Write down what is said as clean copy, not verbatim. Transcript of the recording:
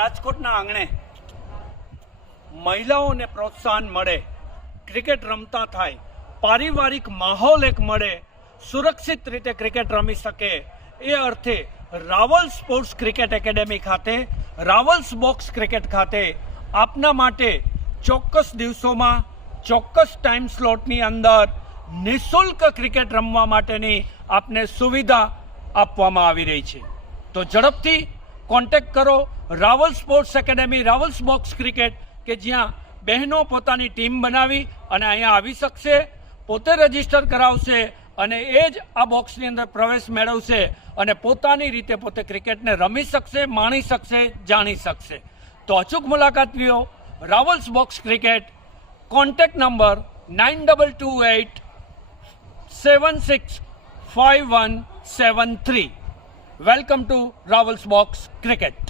રાજકોટના આંગણે મહિલાઓને પ્રોત્સાહન મળે, ક્રિકેટ રમતા થાય, પારિવારિક માહોલ એક મળે, સુરક્ષિત રીતે ક્રિકેટ રમી શકે એ અર્થે રાવલ સ્પોર્ટ્સ ક્રિકેટ એકેડેમી ખાતે, રાવલ્સ બોક્સ ક્રિકેટ ખાતે આપના માટે ચોક્કસ દિવસોમાં ચોક્કસ ટાઈમ સ્લોટની અંદર નિઃશુલ્ક ક્રિકેટ રમવા માટેની આપને સુવિધા આપવામાં આવી રહી છે. તો ઝડપથી કોન્ટેક્ટ કરો Rawal sports academy, Rawal's box cricket, કે જ્યાં બહેનો પોતાની ટીમ બનાવી અને અહીંયા આવી શકશે, પોતે રજીસ્ટર કરાવશે અને એ જ આ બોક્સની અંદર પ્રવેશ મેળવશે અને પોતાની રીતે પોતે ક્રિકેટને રમી શકશે, માણી શકશે, જાણી શકશે. તો અચૂક મુલાકાત લ્યો Rawal's box cricket. Contact number 9228765173. Welcome to Rawal's box cricket.